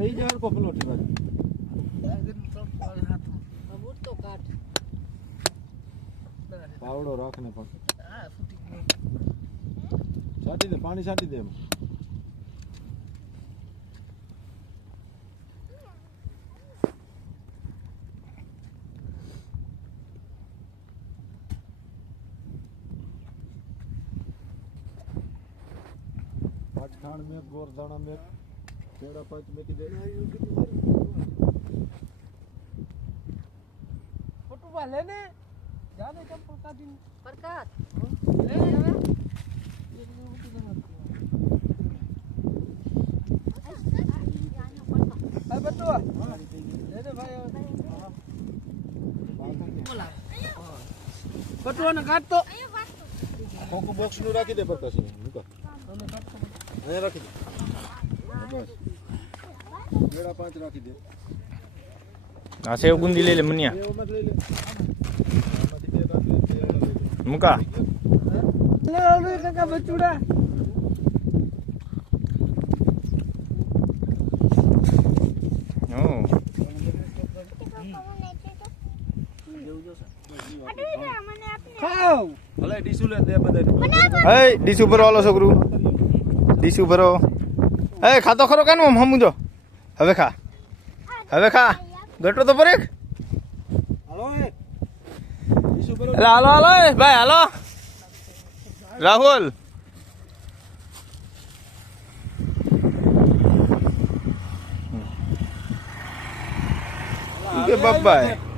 બેહી જા હરકો પલોઠી બાજુ પાવડો રાખ ને પણ છાંટી દે પાણી છાંટી દે એમ खाण में गोर दाना में पेड़ा पाँच में की दे फोटो वाले ने जाने चंपल का दिन प्रकाश ले जावे ये फोटो बना भाई बटुआ ले दे भाई बोला बटुआ ने काट तो कोको बॉक्स નું રાખી દે પ્રકાશ મૂકો અહીંયા રાખી દે બસ પેડા પાંચ રાખી દે આ સેવ ગુંદી લઈ લે મનિયા એ મત લઈ લે આમાંથી બે રાખી મુકા ले लो काका बचूड़ा ઓ खाओ ભલે ડીસુ લે દે બધા એ ડીશ ઉપર વાલો છોકરું ડીશ ઉપર એ ખાતો ખરો કાનું આમ હમુજો હવે ખા ગટો તો પરેક હાલો એ ડીસુ પર અરે હાલો હાલો એ ભાઈ હાલો રાહુલ કે બાપા